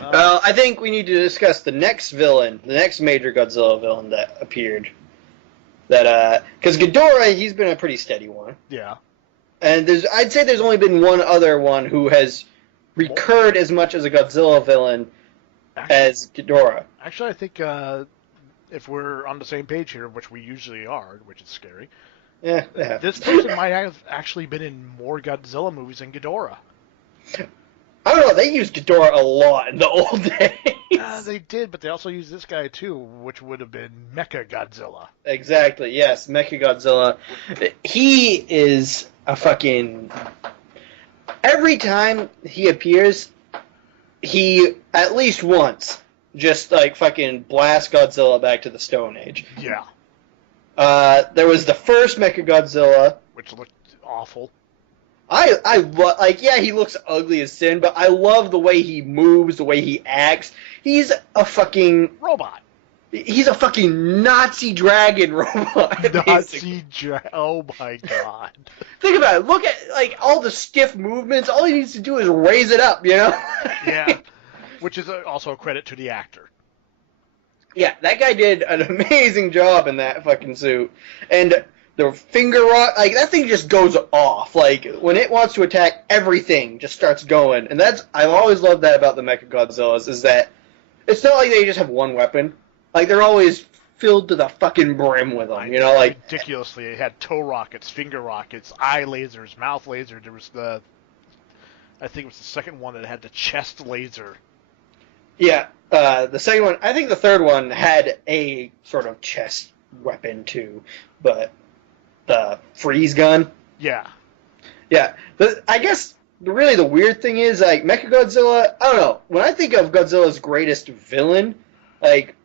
I think we need to discuss the next villain, the next major Godzilla villain that appeared. Because Ghidorah, he's been a pretty steady one. Yeah. And I'd say there's only been one other one who has recurred as much as a Godzilla villain as Ghidorah. Actually, I think if we're on the same page here, which we usually are, which is scary, Yeah. this person might have actually been in more Godzilla movies than Ghidorah. I don't know, they used Ghidorah a lot in the old days. They did, but they also used this guy too, which would have been Mecha Godzilla. Exactly, yes, Mechagodzilla. He is a fucking... Every time he appears, he, at least once, just, like, fucking blasts Godzilla back to the Stone Age. Yeah. There was the first Mechagodzilla. Which looked awful. Yeah, he looks ugly as sin, but I love the way he moves, the way he acts. He's a fucking... robot. He's a fucking Nazi dragon robot. Oh my god. Think about it. Look at, like, all the stiff movements. All he needs to do is raise it up, you know? Yeah. Which is also a credit to the actor. Yeah, that guy did an amazing job in that fucking suit. And the finger rock, like, that thing just goes off. Like, when it wants to attack, everything just starts going. And I've always loved that about the Mechagodzillas, is that it's not like they just have one weapon. Like, they're always filled to the fucking brim with them, you know, like... Ridiculously, it had toe rockets, finger rockets, eye lasers, mouth laser. There was I think it was the second one that had the chest laser. Yeah, the second one, I think the third one had a sort of chest weapon, too, but the freeze gun... Yeah. Yeah, I guess really the weird thing is, like, Mechagodzilla, I don't know, when I think of Godzilla's greatest villain, like...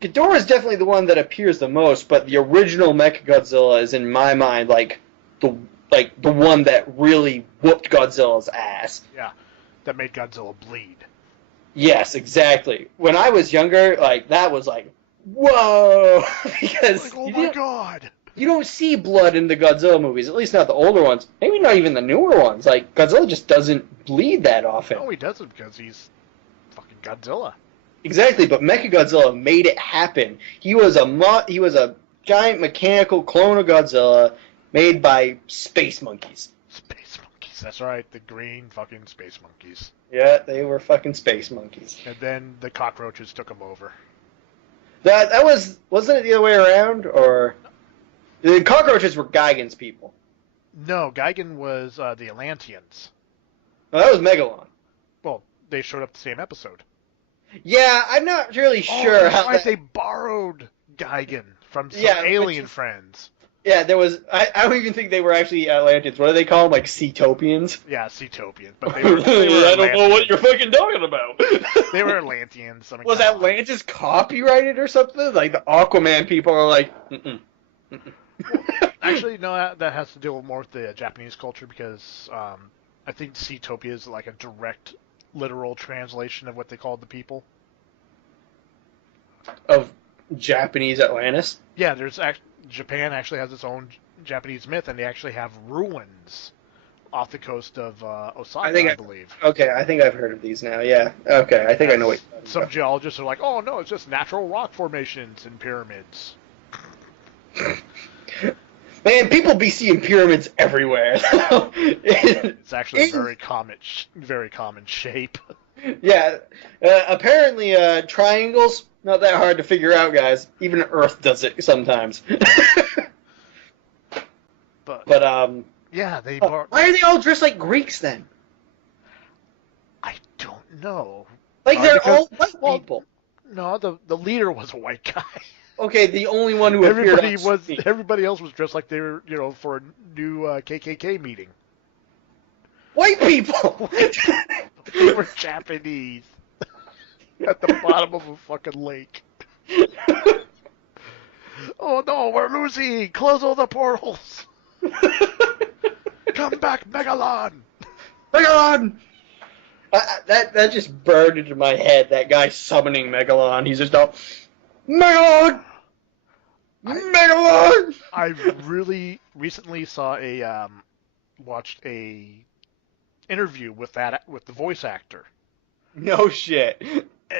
Ghidorah is definitely the one that appears the most, but the original Mechagodzilla is, in my mind, like the one that really whooped Godzilla's ass. Yeah, that made Godzilla bleed. Yes, exactly. When I was younger, like, that was like, whoa! Because like, oh my god! You don't see blood in the Godzilla movies, at least not the older ones. Maybe not even the newer ones. Like, Godzilla just doesn't bleed that often. No, he doesn't, because he's fucking Godzilla. Exactly, but Mechagodzilla made it happen. He was a giant mechanical clone of Godzilla made by space monkeys. Space monkeys, that's right, the green fucking space monkeys. Yeah, they were fucking space monkeys. And then the cockroaches took them over. Wasn't it the other way around, or the cockroaches were Gigan's people? No, Gigan was the Atlanteans. No, that was Megalon. Well, they showed up the same episode. Yeah, I'm not really sure how they borrowed Gigan from some alien friends. Yeah, there was... I don't even think they were actually Atlanteans. What do they call them? Like, Seatopians? Yeah, Seatopians. But they were I don't know what you're fucking talking about. They were Atlanteans. Was Atlantis copyrighted or something? Like, the Aquaman people are like, mm-mm. Actually, no, that has to do more with the Japanese culture, because I think Seatopia is like a direct... literal translation of what they called the people. Of Japanese Atlantis? Yeah, Japan actually has its own Japanese myth, and they actually have ruins off the coast of Osaka, I believe. Okay, I think I've heard of these now, yeah. Okay, I think I know what you're talking some about. Geologists are like, oh no, it's just natural rock formations and pyramids. Man, people be seeing pyramids everywhere. It's actually a very common shape. Yeah, apparently triangles, not that hard to figure out, guys. Even Earth does it sometimes. But yeah, why are they all dressed like Greeks then? I don't know. Like, they're all white people. No, the leader was a white guy. Okay, the only one who appeared on screen. Everybody else was dressed like they were, for a new KKK meeting. White people! They were Japanese. At the bottom of a fucking lake. Oh no, we're losing! Close all the portals! Come back, Megalon! Megalon! That just burned into my head, that guy summoning Megalon. He's just all... Megalon! Megalon! I really recently saw watched a interview with the voice actor. No shit.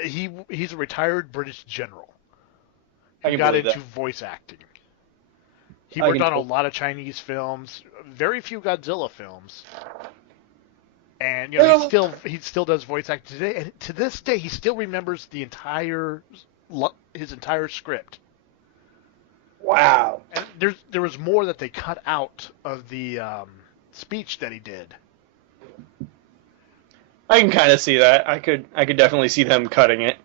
He's a retired British general. I He can got believe into that. voice acting. He I worked can on a totally- lot of Chinese films, very few Godzilla films. And Well- he still does voice acting today, and to this day he still remembers his entire script. Wow. And there was more that they cut out of the speech that he did. I can kind of see that. I could definitely see them cutting it.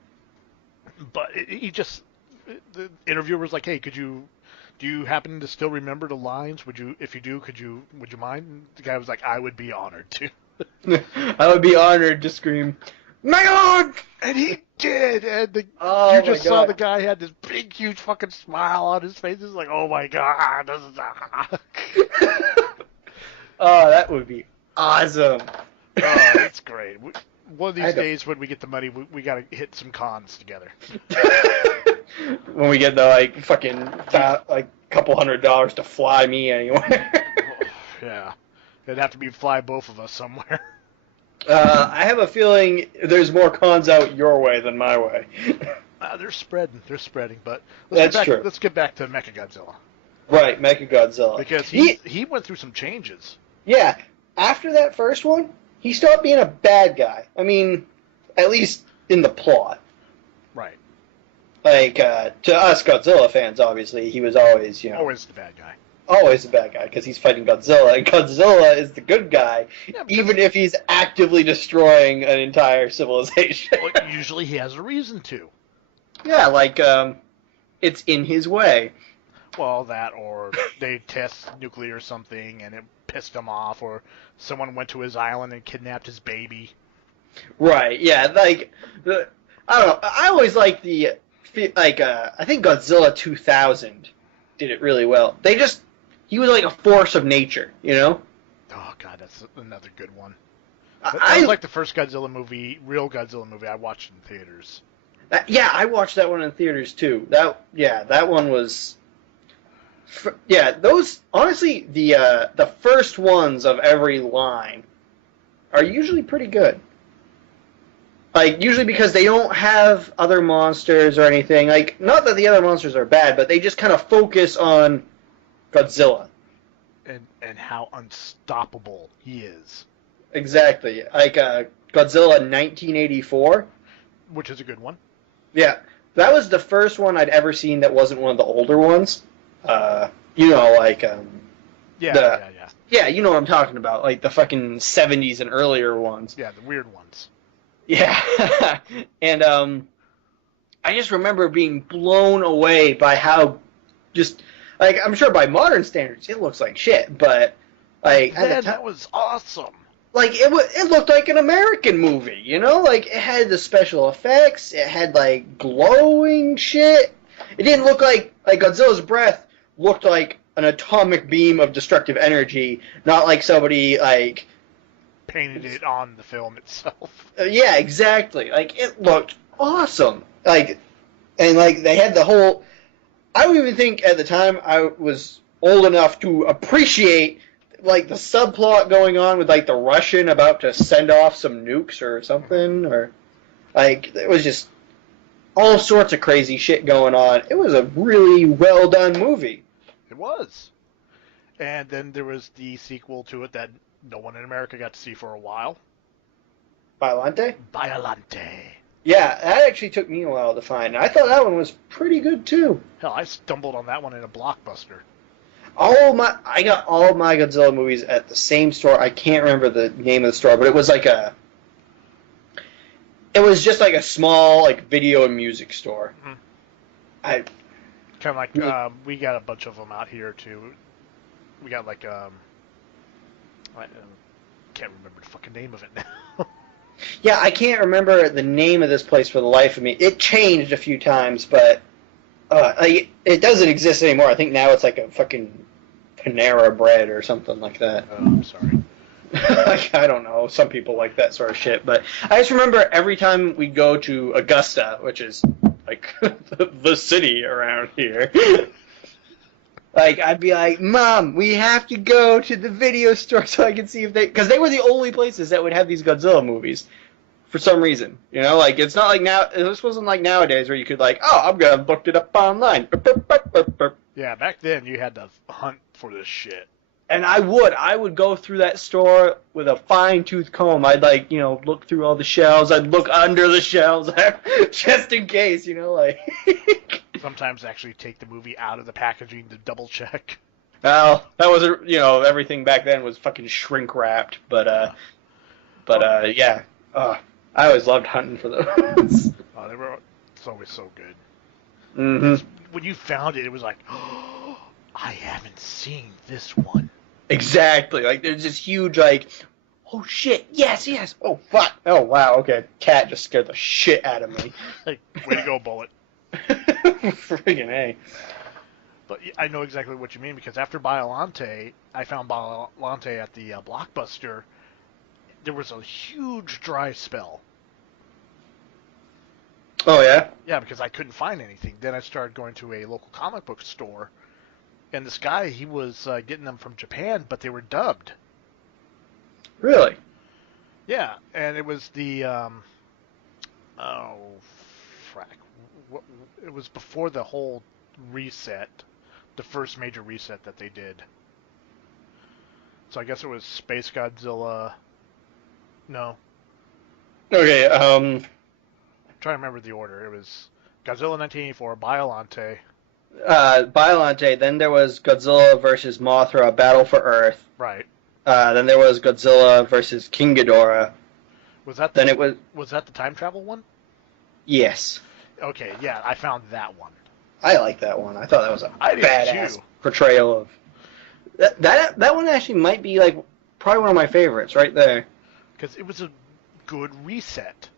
But the interviewer was like, "Hey, do you happen to still remember the lines? If you do, would you mind?" And the guy was like, "I would be honored to." I would be honored to scream, Megalon! And he did, and Oh you my just saw God. the guy had this big, huge fucking smile on his face. It's like, oh my god, this is Oh, that would be awesome. oh, it's great. One of I these don't- days when we get the money, we gotta hit some cons together. When we get the fucking couple $100 to fly me anywhere. Yeah, it'd have to be fly both of us somewhere. I have a feeling there's more cons out your way than my way. They're spreading, but That's true. Let's get back to Mechagodzilla Right, Mechagodzilla. because he went through some changes. Yeah, after that first one, he stopped being a bad guy. I mean, at least in the plot. Right, To us Godzilla fans, obviously, he was always, always the bad guy. always the bad guy because he's fighting Godzilla, and Godzilla is the good guy, Yeah, because- even if he's actively destroying an entire civilization. Well, usually he has a reason to. Yeah, it's in his way. Well, that or they test nuclear something and it pissed him off, or someone went to his island and kidnapped his baby. Right, yeah, I don't know, I always like I think Godzilla 2000 did it really well. He was like a force of nature, you know? Oh god, that's another good one. I That was like the first Godzilla movie, real Godzilla movie I watched in theaters. Yeah, I watched that one in theaters too. That one was. Those honestly the first ones of every line are usually pretty good. Usually because they don't have other monsters or anything. Not that the other monsters are bad, but they just kind of focus on Godzilla. And how unstoppable he is. Exactly. Godzilla 1984. Which is a good one. Yeah, that was the first one I'd ever seen that wasn't one of the older ones. Yeah. Yeah, you know what I'm talking about, like the fucking 70s and earlier ones. Yeah, the weird ones. Yeah, and I just remember being blown away by how I'm sure by modern standards it looks like shit, but at the time, that was awesome. it looked like an American movie, you know? It had the special effects, it had glowing shit. It didn't look like Godzilla's breath looked like an atomic beam of destructive energy, not like somebody Painted it on the film itself. yeah, exactly. It looked awesome. They had the whole. I don't even think at the time I was old enough to appreciate the subplot going on with the Russian about to send off some nukes or something, or it was just all sorts of crazy shit going on. It was a really well done movie. It was. And then there was the sequel to it that no one in America got to see for a while. Biollante? Biollante. Yeah, that actually took me a while to find. I thought that one was pretty good too. Hell, I stumbled on that one in a Blockbuster. I got all my Godzilla movies at the same store. I can't remember the name of the store, but it was it was just a small video and music store. Mm-hmm. I Kind of like we got a bunch of them out here too. We got I can't remember the fucking name of it now. Yeah, I can't remember the name of this place for the life of me. It changed a few times, but it doesn't exist anymore. I think now it's a fucking Panera Bread or something like that. Oh, I'm sorry. I don't know. Some people like that sort of shit, but I just remember every time we go to Augusta, which is the city around here. I'd be like, Mom, we have to go to the video store so I can see if because they were the only places that would have these Godzilla movies for some reason. You know, like, it's not like now, this wasn't like nowadays where you could like, oh, I'm gonna look it up online. Yeah, back then you had to hunt for this shit. And I would go through that store with a fine-tooth comb. I'd, like, you know, look through all the shelves. I'd look under the shelves just in case, you know, like. Sometimes actually take the movie out of the packaging to double check. Well, that was, you know, everything back then was fucking shrink wrapped. But yeah. I always loved hunting for those. Oh, it's always so good. Mm-hmm. When you found it, it was like, oh, I haven't seen this one. Exactly. Like, there's this huge, like, oh, shit, yes, oh, fuck, oh, wow, okay, cat just scared the shit out of me. Like, way to go, Bullet. Friggin' A. But I know exactly what you mean, because after Biollante, I found Biollante at the Blockbuster. There was a huge dry spell. Oh, yeah? Yeah, because I couldn't find anything. Then I started going to a local comic book store, and this guy, he was getting them from Japan, but they were dubbed. Really? Yeah, and it was the, it was before the whole reset, the first major reset that they did. So I guess it was Space Godzilla. No. Okay, I'm trying to remember the order. It was Godzilla 1984, Biollante. Biollante, then there was Godzilla versus Mothra, Battle for Earth. Right. Then there was Godzilla versus King Ghidorah. Was that the time travel one? Yes. Okay, yeah, I found that one. I like that one. I thought that was a badass too. portrayal of that one actually might be like probably one of my favorites right there. Because it was a good reset.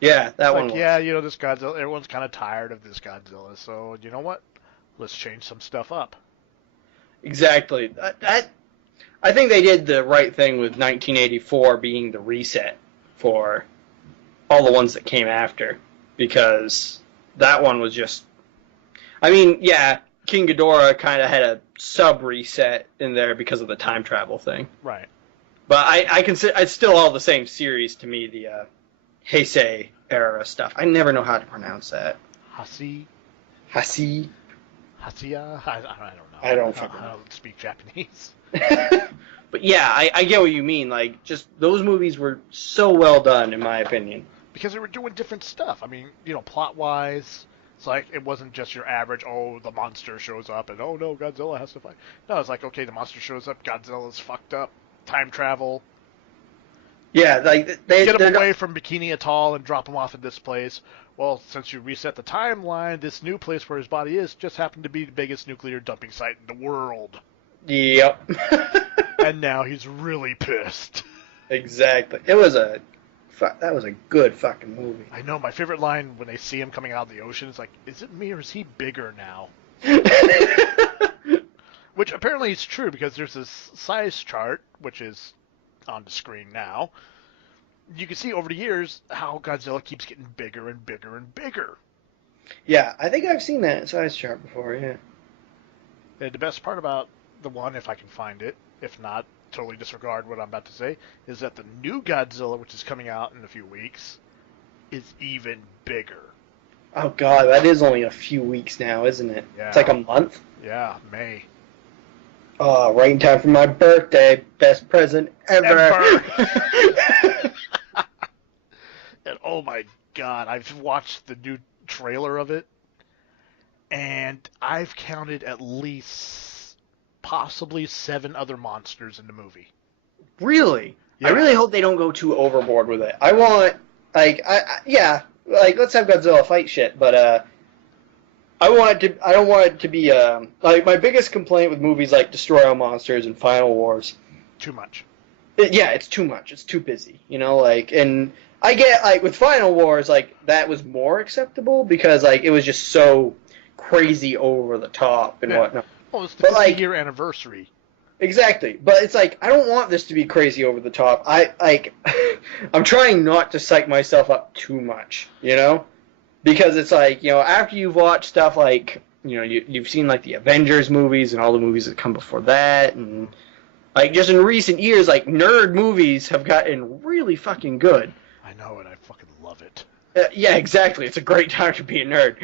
Yeah, that one was. Yeah, you know, this Godzilla, everyone's kind of tired of this Godzilla, so you know what? Let's change some stuff up. Exactly. I think they did the right thing with 1984 being the reset for all the ones that came after, because that one was just... I mean, yeah, King Ghidorah kind of had a sub-reset in there because of the time travel thing. Right. But I consider it's still all the same series to me, the Heisei era stuff. I never know how to pronounce that. Hasi? Hasiya? I don't know. I don't speak Japanese. But yeah, I get what you mean. Like, just those movies were so well done, in my opinion. Because they were doing different stuff. I mean, you know, plot-wise, it's like it wasn't just your average, oh, the monster shows up and, oh, no, Godzilla has to fight. No, it's like, okay, the monster shows up, Godzilla's fucked up, time travel. Yeah, like, they get him away from Bikini Atoll and drop him off at this place. Well, since you reset the timeline, this new place where his body is just happened to be the biggest nuclear dumping site in the world. Yep. And now he's really pissed. Exactly. That was a good fucking movie. I know. My favorite line when they see him coming out of the ocean is like, is it me or is he bigger now? Which apparently is true, because there's this size chart, which is on the screen now. You can see over the years how Godzilla keeps getting bigger and bigger and bigger. Yeah, I think I've seen that size chart before, yeah. And the best part about the one, if I can find it, if not, totally disregard what I'm about to say, is that the new Godzilla, which is coming out in a few weeks, is even bigger. Oh god, that is only a few weeks now, isn't it? Yeah. It's like a month? Yeah, May. Oh, right in time for my birthday. Best present ever. And oh my god, I've watched the new trailer of it, and I've counted at least possibly 7 other monsters in the movie. Really? Yeah. I really hope they don't go too overboard with it. I want, like, let's have Godzilla fight shit, but I don't want it to be like, my biggest complaint with movies like Destroy All Monsters and Final Wars. Too much. It's too much. It's too busy, you know, like, and I get, like, with Final Wars, like, that was more acceptable because, like, it was just so crazy over the top and whatnot. Well, it's the 50-year anniversary. Exactly, but it's like, I don't want this to be crazy over the top. I'm trying not to psych myself up too much, you know? Because it's like, you know, after you've watched stuff like, you know, you've seen, like, the Avengers movies and all the movies that come before that, and, like, just in recent years, like, nerd movies have gotten really fucking good. I know, and I fucking love it. Yeah, exactly. It's a great time to be a nerd.